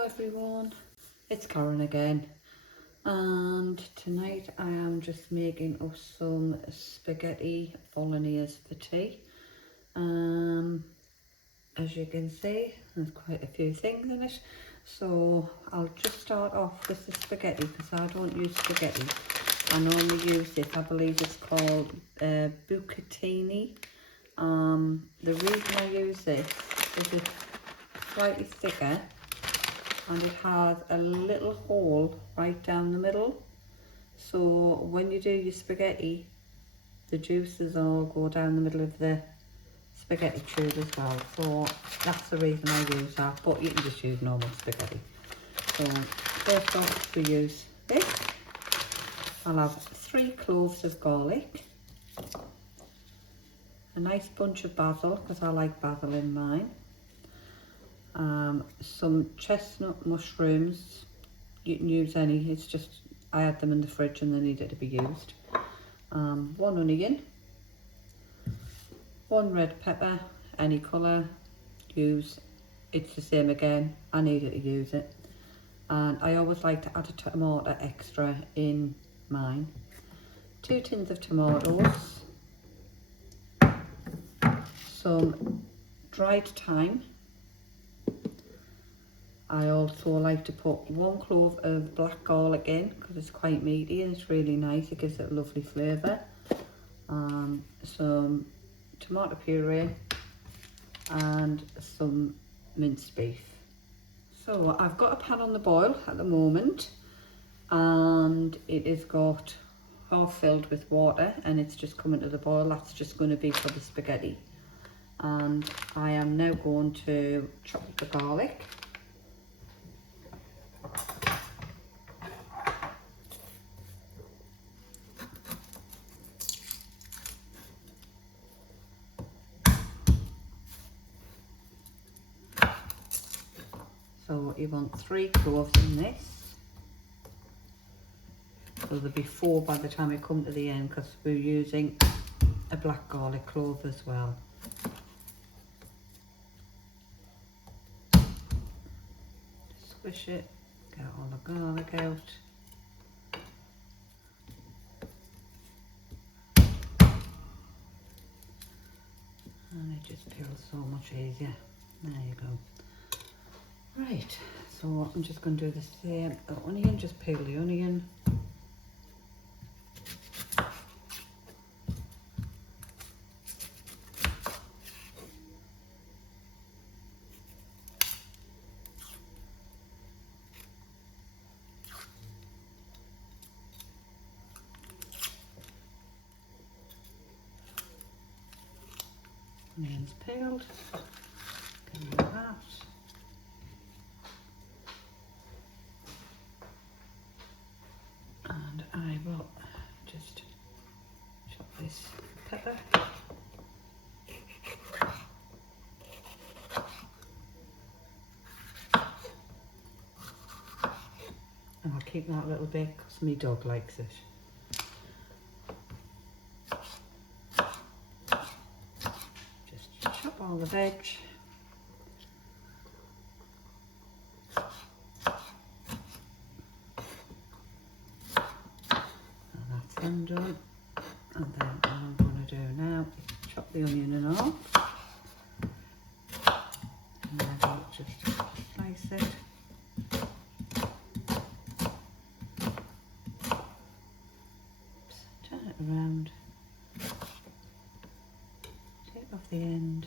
Hello everyone, it's Karen again, and tonight I am just making us some spaghetti bolognese for tea. As you can see, there's quite a few things in it, so I'll just start off with the spaghetti because I don't use spaghetti. I normally use this, I believe it's called bucatini. The reason I use this is it's slightly thicker and it has a little hole right down the middle, so when you do your spaghetti the juices all go down the middle of the spaghetti tube as well, so that's the reason I use that, but you can just use normal spaghetti. So first off we use this. I'll have 3 cloves of garlic, a nice bunch of basil because I like basil in mine, some chestnut mushrooms, you can use any, it's just I had them in the fridge and they needed to be used, 1 onion, 1 red pepper, any colour, use, it's the same again, I needed to use it, and I always like to add a tomato extra in mine, 2 tins of tomatoes, some dried thyme. I also like to put 1 clove of black garlic in because it's quite meaty and it's really nice, it gives it a lovely flavour. Some tomato purée and some minced beef. So I've got a pan on the boil at the moment and it is got half filled with water and it's just coming to the boil. That's just going to be for the spaghetti, and I am now going to chop up the garlic. So you want 3 cloves in this. So there'll be 4 by the time we come to the end because we're using a black garlic clove as well. Squish it, get all the garlic out. And it just peels so much easier. There you go. Right, so I'm just going to do the same onion, just peel the onion. Onions peeled, give me that. And I will just chop this pepper. And I'll keep that a little bit because my dog likes it. Just chop all the veg. Undone, and then what I'm going to do now is chop the onion and all, and then I'll just slice it. Turn it around, take off the end.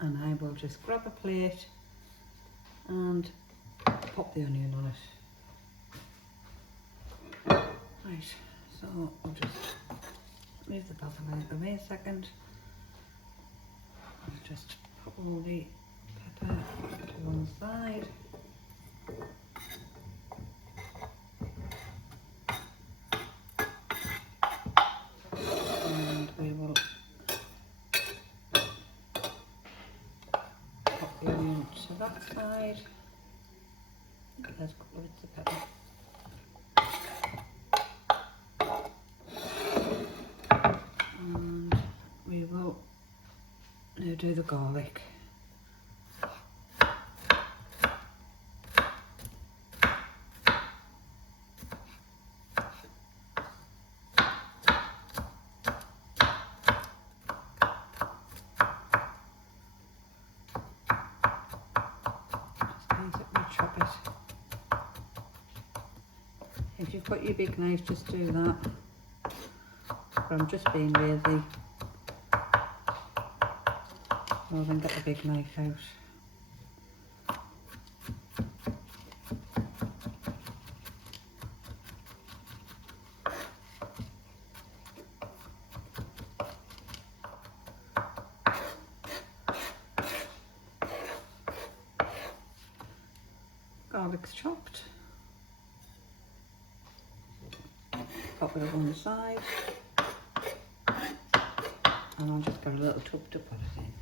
And I will just grab a plate and pop the onion on it. Right, so I'll just move the basil out of the way a second. I'll just put all the pepper to one side. And we will that side. There's a couple of bits of pepper. And we will now do the garlic. Chop it. If you've got your big knife, just do that. But I'm just being lazy rather than get the big knife out. Garlic's chopped. Pop it over on the side. And I'll just get a little tub to put it in.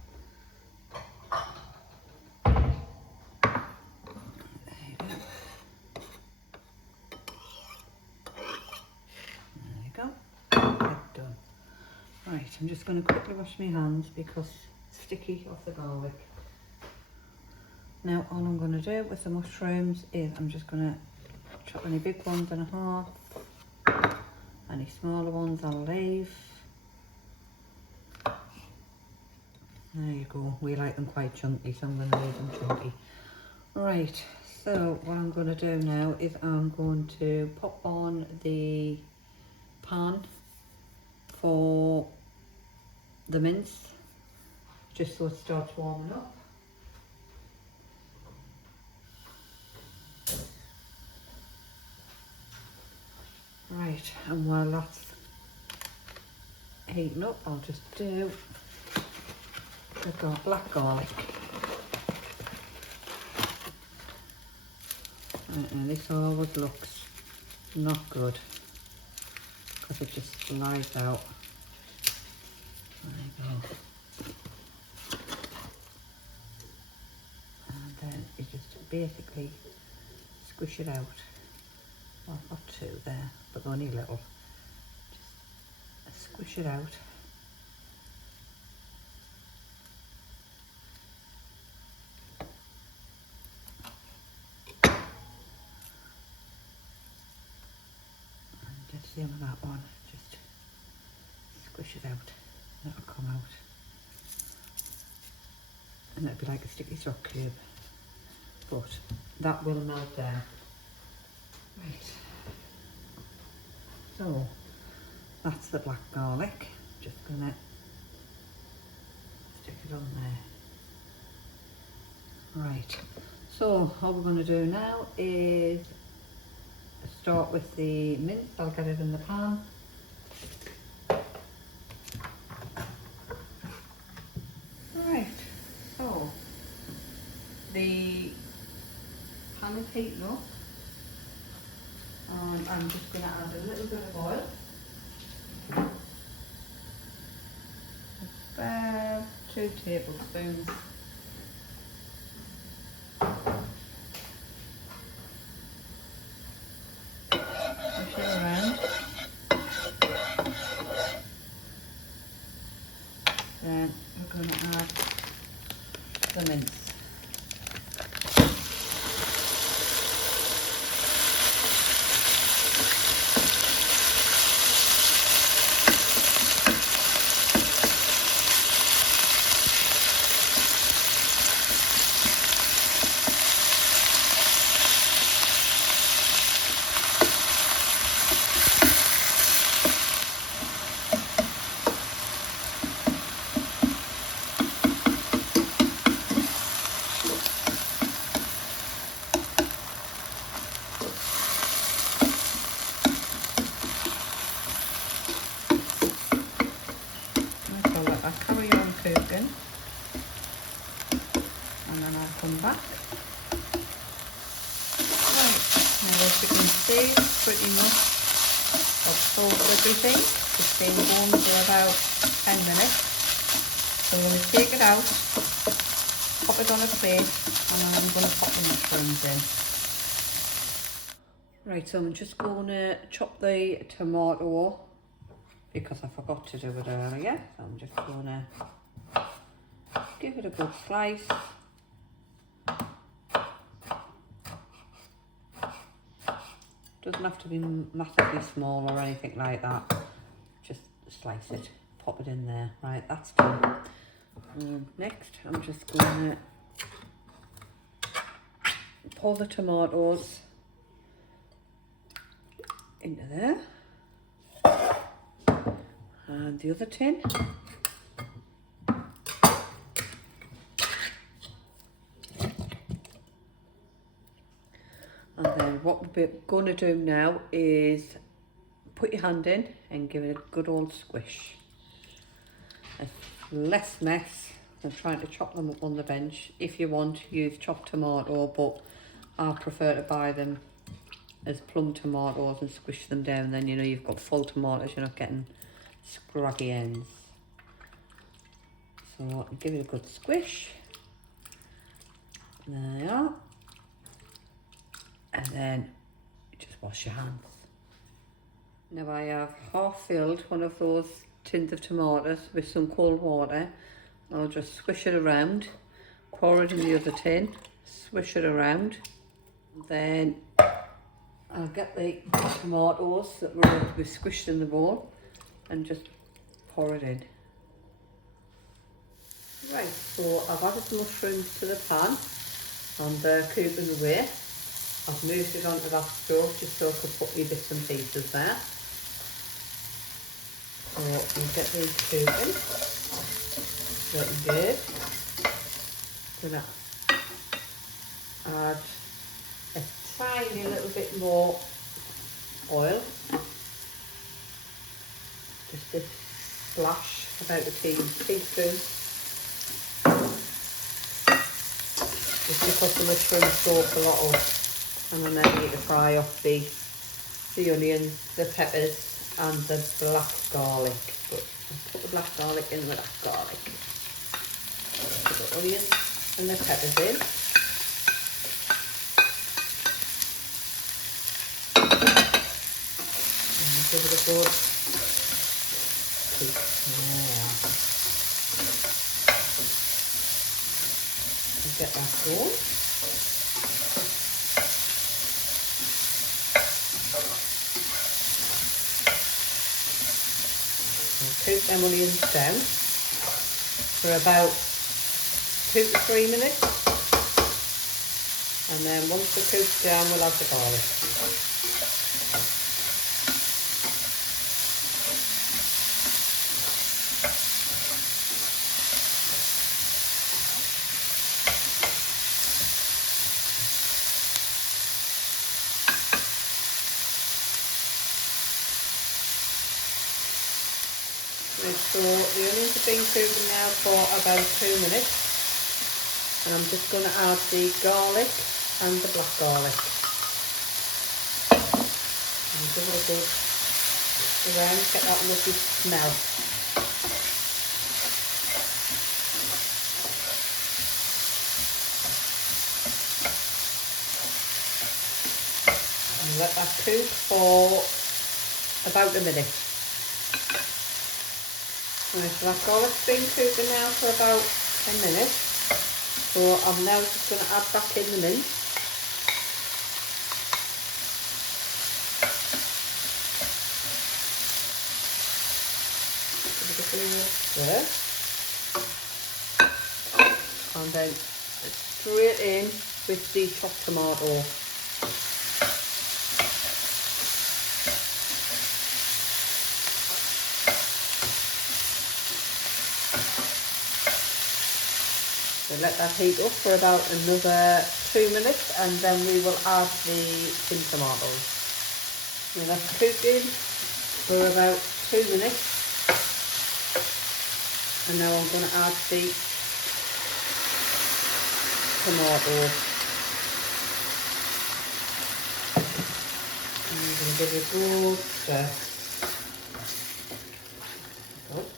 There you go. There you go. That's done. Right, I'm just going to quickly wash my hands because it's sticky off the garlic. Now all I'm going to do with the mushrooms is I'm just going to chop any big ones in half. Any smaller ones I'll leave. There you go. We like them quite chunky, so I'm going to leave them chunky. Right, so what I'm going to do now is I'm going to pop on the pan for the mince, just so it starts warming up. Right, and while that's heating up, I'll just do the black garlic. Right, now this always looks not good because it just slides out. There you go. And then you just basically squish it out. Well, I've got two there, but only little. Just squish it out. And the same with that one. Just squish it out. And it'll come out. And it'll be like a sticky sock cube. But that will melt down. Right, so that's the black garlic. Just gonna stick it on there. Right, so what we're gonna do now is start with the mince. I'll get it in the pan. Right, so the pan is heating up. I'm just going to add a little bit of oil. About 2 tablespoons. Push it around. Then we're going to add the mince. I'll carry on cooking and then I'll come back. Right, now as you can see, pretty much absorbed everything. It's been warm for about 10 minutes. So I'm going to take it out, pop it on a plate and I'm going to pop the mushrooms in. Right, so I'm just going to chop the tomato because I forgot to do it earlier. So I'm just going to give it a good slice. Doesn't have to be massively small or anything like that. Just slice it, pop it in there. Right, that's done. Next, I'm just going to pour the tomatoes into there. And the other tin. And then what we're going to do now is put your hand in and give it a good old squish. It's less mess than trying to chop them up on the bench. If you want, use chopped tomato, but I prefer to buy them as plum tomatoes and squish them down. Then you know you've got full tomatoes, you're not getting scraggy ends. So give it a good squish. There you are. And then just wash your hands. Now I have half filled one of those tins of tomatoes with some cold water. I'll just swish it around, pour it in the other tin, swish it around. Then I'll get the tomatoes that were squished in the bowl and just pour it in. Right, so I've added the mushrooms to the pan and they're cooking away. I've moved it onto that stove just so I could put my bits and pieces there. So we'll get these cooking. Looking good. Gonna add a tiny little bit more oil. Just a splash, about a teaspoon. Just because the mushrooms soak a lot up. And then I need to fry off the onions, the peppers and the black garlic. But I'll put the black garlic in with that garlic. Put the onions and the peppers in. And give it a good cook. And get that going. Cook them onions down for about 2 to 3 minutes, and then once they're cooked down we'll add the garlic. So the onions have been cooking now for about 2 minutes, and I'm just going to add the garlic and the black garlic. And give it a good around, get that lovely smell. And let that cook for about a minute. Right, so that garlic's been cooking now for about a minute. So I'm now just going to add back in the mince. There. And then straight in with the chopped tomato. So let that heat up for about another 2 minutes, and then we will add the tin tomatoes. So that's cooking for about 2 minutes, and now I'm going to add the tomatoes. And I'm going to give it a good stir. Good.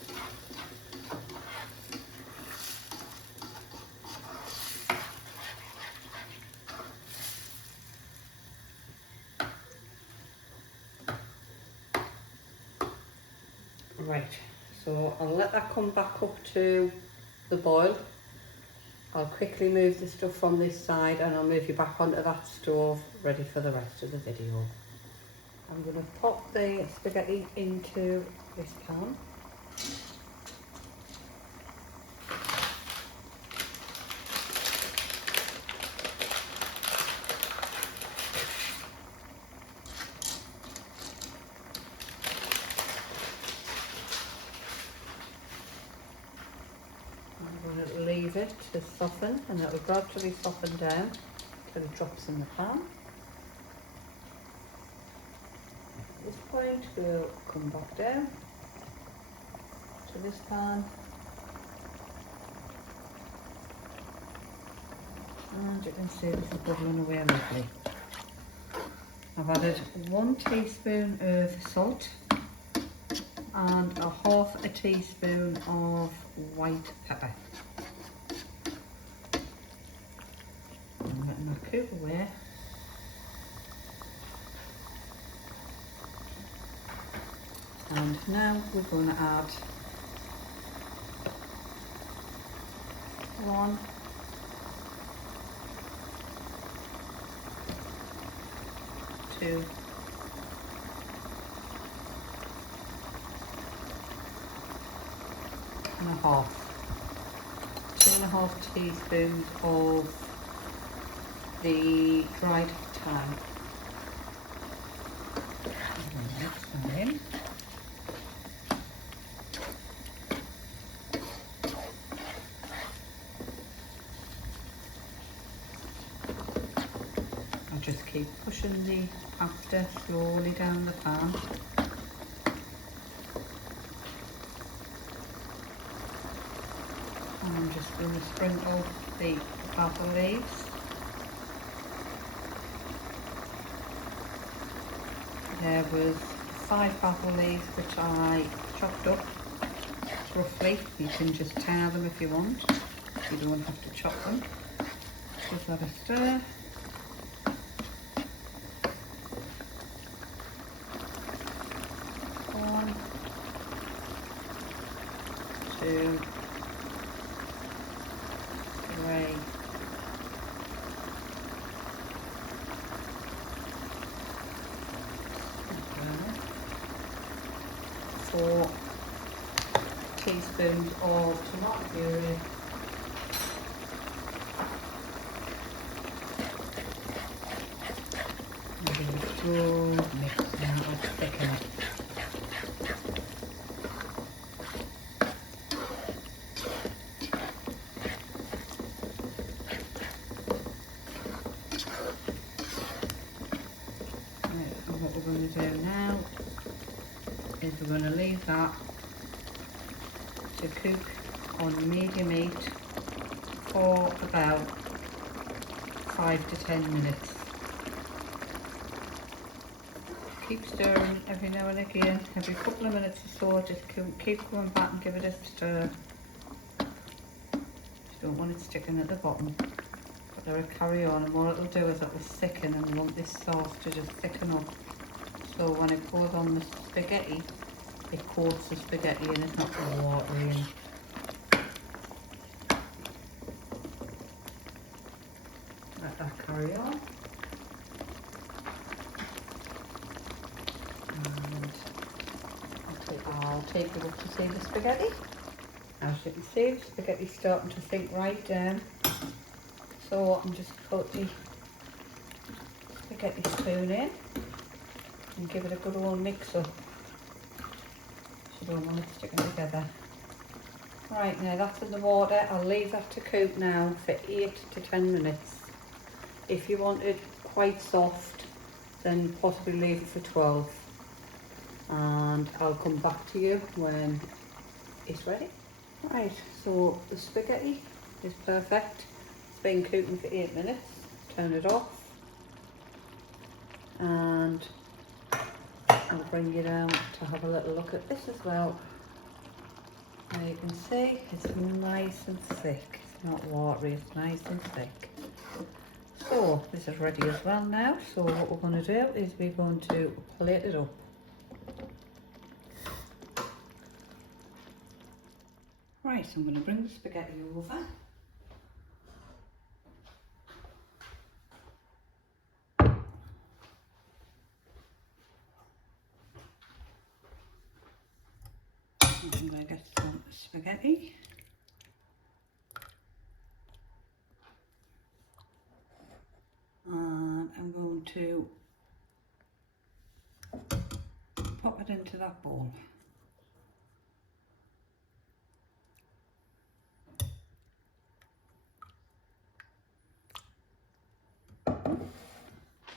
Right, so I'll let that come back up to the boil. I'll quickly move the stuff from this side and I'll move you back onto that stove, ready for the rest of the video. I'm going to pop the spaghetti into this pan. I'm going to leave it to soften, and it will gradually soften down till it drops in the pan. At this point we'll come back down to this pan, and you can see this is bubbling away lovely. I've added 1 teaspoon of salt and a half a teaspoon of white pepper. I'm letting that cook away. And now we're going to add 1, 2, 2.5 teaspoons of the dried thyme. Mix that in. I'll just keep pushing the pasta slowly down the pan. And I'm just going to sprinkle the basil leaves. There was 5 basil leaves which I chopped up roughly. You can just tear them if you want. You don't have to chop them. Give that a stir. One, 2, 3. 4 teaspoons of tomato puree. Mix now, let's thicken it. And what we're going to do now is we're going to leave that to cook on medium heat for about 5 to 10 minutes. Keep stirring every now and again, every couple of minutes or so, just keep going back and give it a stir. You don't want it sticking at the bottom, but let it carry on, and what it'll do is it will thicken, and we want this sauce to just thicken up. So when it goes on the spaghetti, it coats the spaghetti and it's not watery. Let that carry on. I'll take you up to see the spaghetti. As you can see, the spaghetti's starting to sink right down. So I'm just put the spaghetti spoon in and give it a good old mix up. You don't want it sticking together. Right, now that's in the water. I'll leave that to cook now for 8 to 10 minutes. If you want it quite soft, then possibly leave it for 12. And I'll come back to you when it's ready. Right, so the spaghetti is perfect. It's been cooking for 8 minutes. Turn it off. And I'll bring you down to have a little look at this as well. Now you can see it's nice and thick. It's not watery, it's nice and thick. So this is ready as well now. So what we're going to do is we're going to plate it up. Right, so I'm going to bring the spaghetti over. I'm going to get some spaghetti. And I'm going to pop it into that bowl.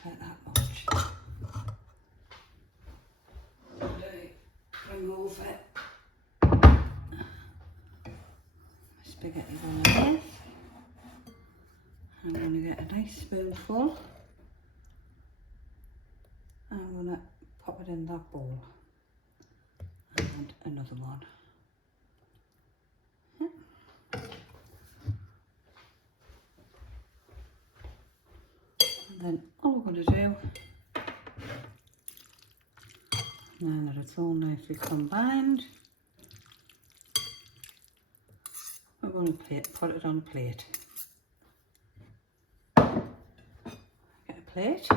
Like that much. And I bring over my spaghetti bolognese. I'm going to get a nice spoonful. I'm going to pop it in that bowl. And another one. And then all we're going to do, now that it's all nicely combined, we're going to put it on a plate. Get a plate,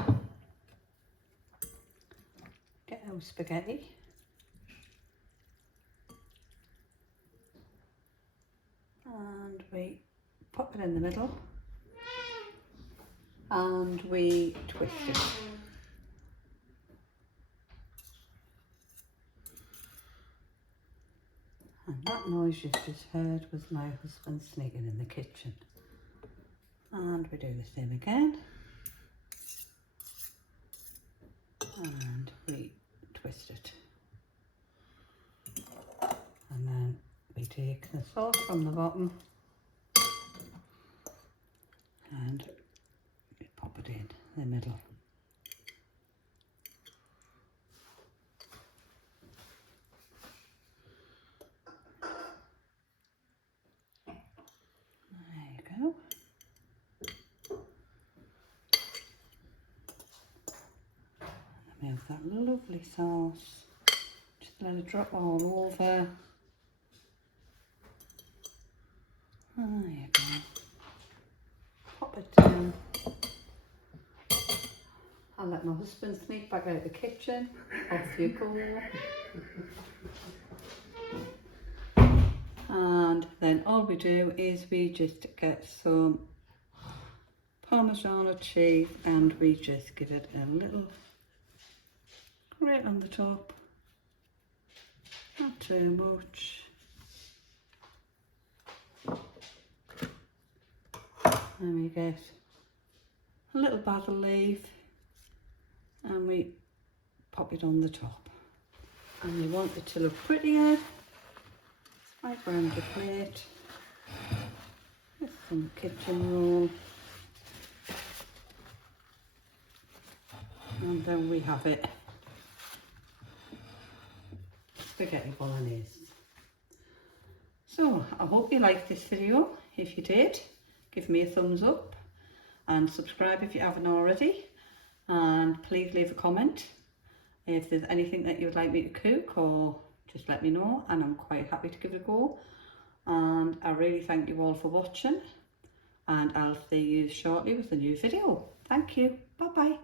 get our spaghetti, and we pop it in the middle, and we twist it. And that noise you've just heard was my husband sneaking in the kitchen. And we do the same again. And we twist it. And then we take the sauce from the bottom and we pop it in the middle. We have that lovely sauce. Just let it drop all over. There you go. Pop it down. I'll let my husband sneak back out of the kitchen. Off you go. And then all we do is we just get some Parmesan cheese and we just give it a little right on the top, not too much, and we get a little basil leaf and we pop it on the top. And we want it to look prettier, right around the plate with some kitchen roll, and then we have it. Spaghetti bolognese. So I hope you liked this video. If you did, give me a thumbs up and subscribe if you haven't already, and please leave a comment if there's anything that you would like me to cook, or just let me know and I'm quite happy to give it a go. And I really thank you all for watching, and I'll see you shortly with a new video. Thank you. Bye bye.